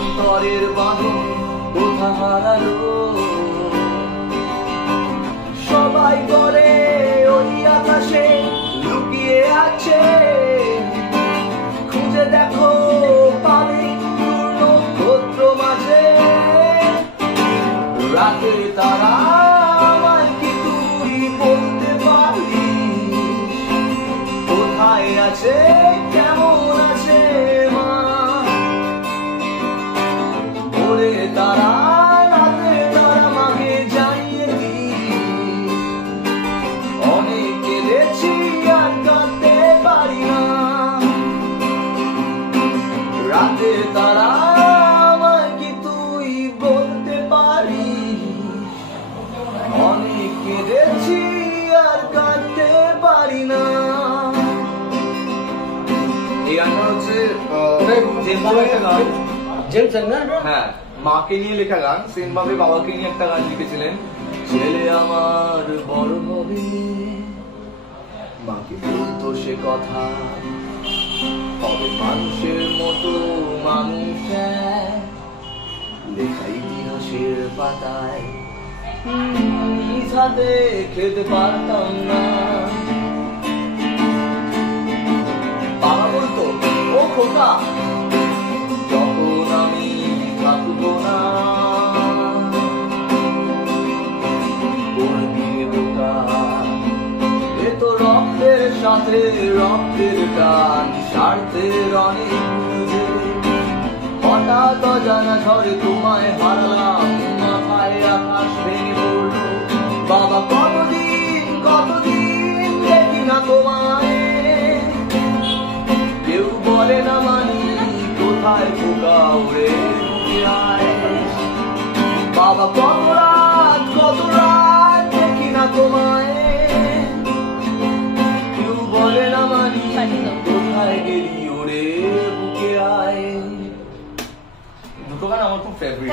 অন্তরের বাঁধন কোথা হারালো। সবাই বলে ওই আকাশে লুকিয়ে আছে, খুঁজে দেখো পাবে দূর নক্ষত্র মাঝে। রাতের তারা আমায় কি তুই বলতে পারিস, কোথায় আছে কেমন আছে মা। ভোরে তারা রাতে তারা মাকে জানিয়ে দিস, অনেক কেঁদেছি আর কাঁদতে পারি না। রাতে তারা আমায় কি তুই বলতে পারিস, অনেক কেঁদেছি আর কাঁদতে পারি না। এই গানটা হচ্ছে হ্যাঁ মাকে নিয়ে লেখা গান। সেম ভাবে বাবাকে নিয়ে একটা গান লিখেছিলেন, ছেলে আমার বড় হবে। মাকে বলতো সে কথা, হবে মানুষের মতো মানুষ, লেখা ইতিহাসের পাতায় নিজ হাতে খেতে পারতাম না। বাবা বলতো ও খোকা, যখন আমি থাকবো না করবি বোকা। এ তো রক্তের সাথে রক্তের টান, স্বার্থের অনেক বুঝে। হঠাৎ অজানা ঝড়ে তোমায় হারালাম, মাথায় আকাশ ভেঙে পড়লো। বাবা কতদিন কতদিন দেখি না তোমায়, কেউ বলে না মানি কোথায় পোকা উড়ে আয়। বাবা কত রাত দেখি না তোমায়, কেউ বলে না মানি কোথায় গেলি উড়ে বুকে আয়। দুটো গান আমার খুব ফেভারিট।